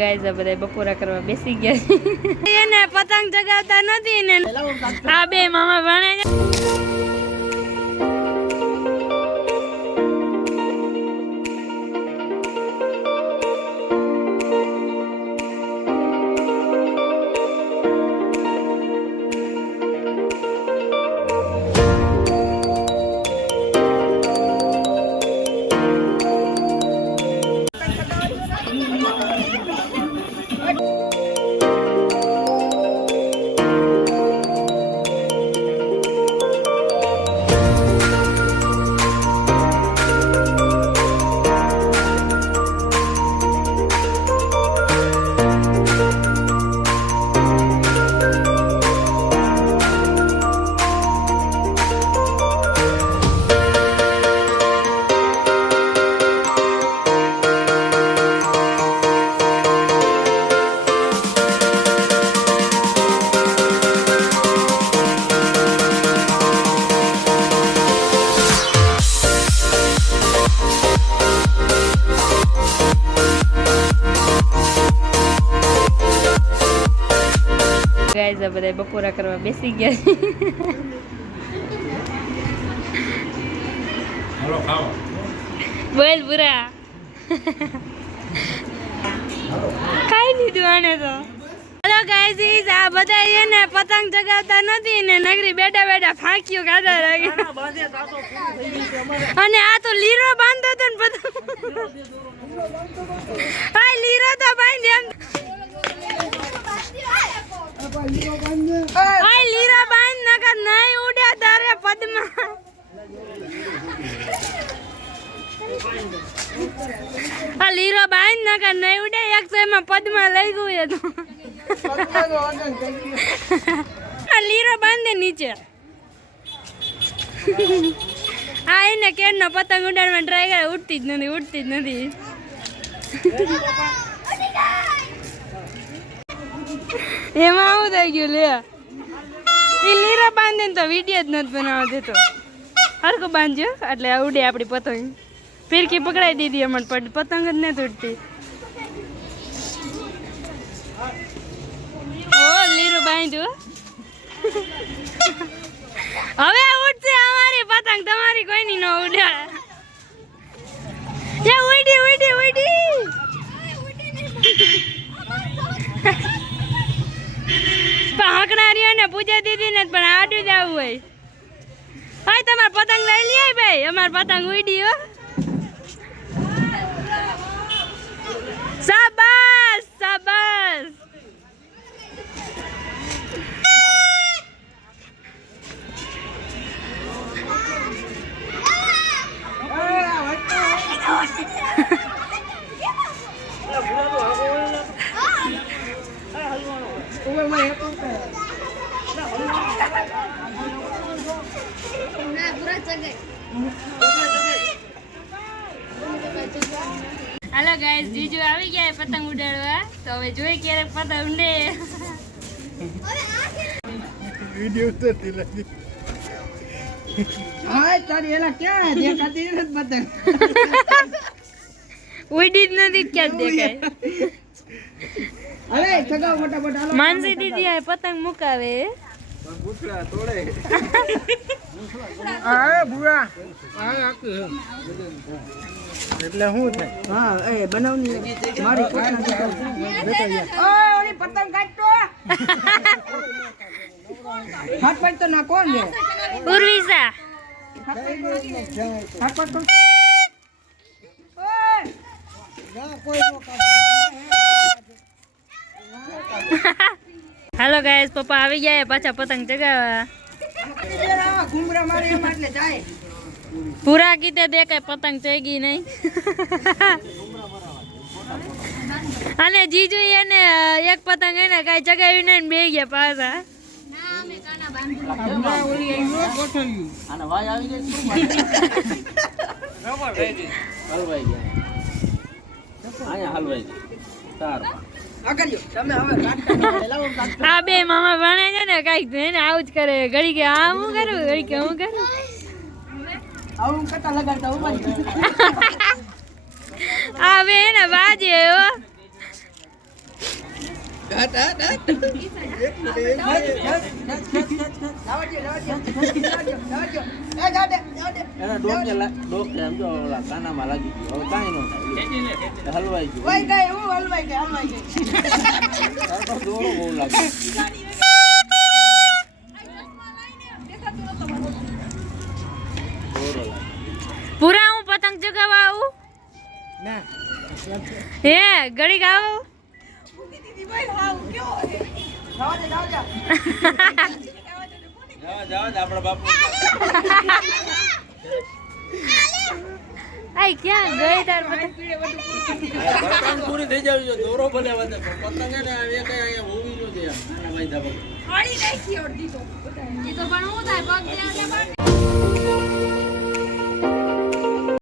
guys આ બધા બપોરા કરવા બેસી ગયા એને પતંગ ચગાવતા નથી ને આ બે મામા ભણે છે ગાઈસ આ બધા બપોરા કરવા બેસી ગયા હાલો ખાઓ બોલ પૂરા ખાઈ લીધું આને તો હેલો ગાઈસ આ બધા એને પતંગ ચગાવતા નથી ને નગરી બેઠા બેઠા ફાંક્યું ખાધા લાગે અને આ તો લીરો બાંધતો તો ને પતંગ આ લીરો તો બાંધ એમ આય લીરા બાંધ નકર નહીં ઉડે તારે પદમાં આ લીરો બાંધ નકર નહીં ઉડે એક તો એમાં પદમાં લઈ ગયું તો આ લીરો બાંધે નીચે આ એને કેરનો પતંગ ઉડાડવા ટ્રાય કરે ઉડતી જ નથી એમાં આવું થઈ ગયું લે એ લીરા બાંધે તો વિડીયો જ નથી બનાવવા દેતો હરકો બાંધજો એટલે ઉડે આપણી પતંગ ફિરકી પકડાઈ દીધી અમારે પતંગ જ નથી ઉડતી ઓ લીરું બાંધ્યું હવે ઉડશે અમારી પતંગ તમારી કોઈની ન ઉડે ઉડી હકડારીઓ ને પૂજા દીધી ને પણ આડું જ આવું હોય હા તમારે પતંગ લઈ લઈએ ભાઈ અમાર પતંગ ઉડી હો શાબાશ હાલો ગાઈસ જીજુ આવી ગયા પતંગ ઉડાડવા તો હવે જોઈ ક્યારેક પતંગ ઉડે વિડિયો ઉતરતી લાગી હા તારી એલા ક્યાં દેખાતી નથી પતંગ ઉડી જ નથી ક્યાં દેખાય અરે સગાવ ફટાફટ હાલો માનસી દીદી આ પતંગ મુકાવે પૂછડા તોડે આ ભૂરા આ આખું એટલે શું થાય હા એ બનાવની મારી કોટના ઓય ઓલી પતંગ કાઢતો હાથ પાડ તો ના કોણ રે ઉર્વિશા હાથ પાડ તો ઓય ના કોઈ નો હાલો ગાઈસ પપ્પા આવી ગયા પાછા પતંગ ચગાવવા ઘુમરા મારે એમ એટલે જાય પૂરા કીતે દેખાય પતંગ ચગી નહીં અને જીજુ એને એક પતંગ એને કઈ ચગાવી નહીં બે ગયા પાછા આ બે મામા ભણે છે ને કઈક આવું જ કરે ઘડી કે આ હું કરું ઘડી કે હું કરું આવું કટા લગાડતા ઉભા આવે ને બાજે એના ડોક છે આમ જો ઓલા કાનામાં લાગી ગયું હવે કાંઈ ન થાય હલવાઈ ગયું તાર તો દોરો બહુ લાગે દોરો લાગે પૂરા હું પતંગ ચગાવવા આવું ના હે ઘડીક આવો જાવા આપણા બાપુ આઈ ક્યાં ગઈ તાર પતંગ પતંગ પૂરી થઈ જાવી જો દોરો ભલે વધે પણ પતંગ એને એ કઈ અહીંયા હોવી ન જોઈએ આના ભાઈ ધાબા એ તો પણ હું થાય પગ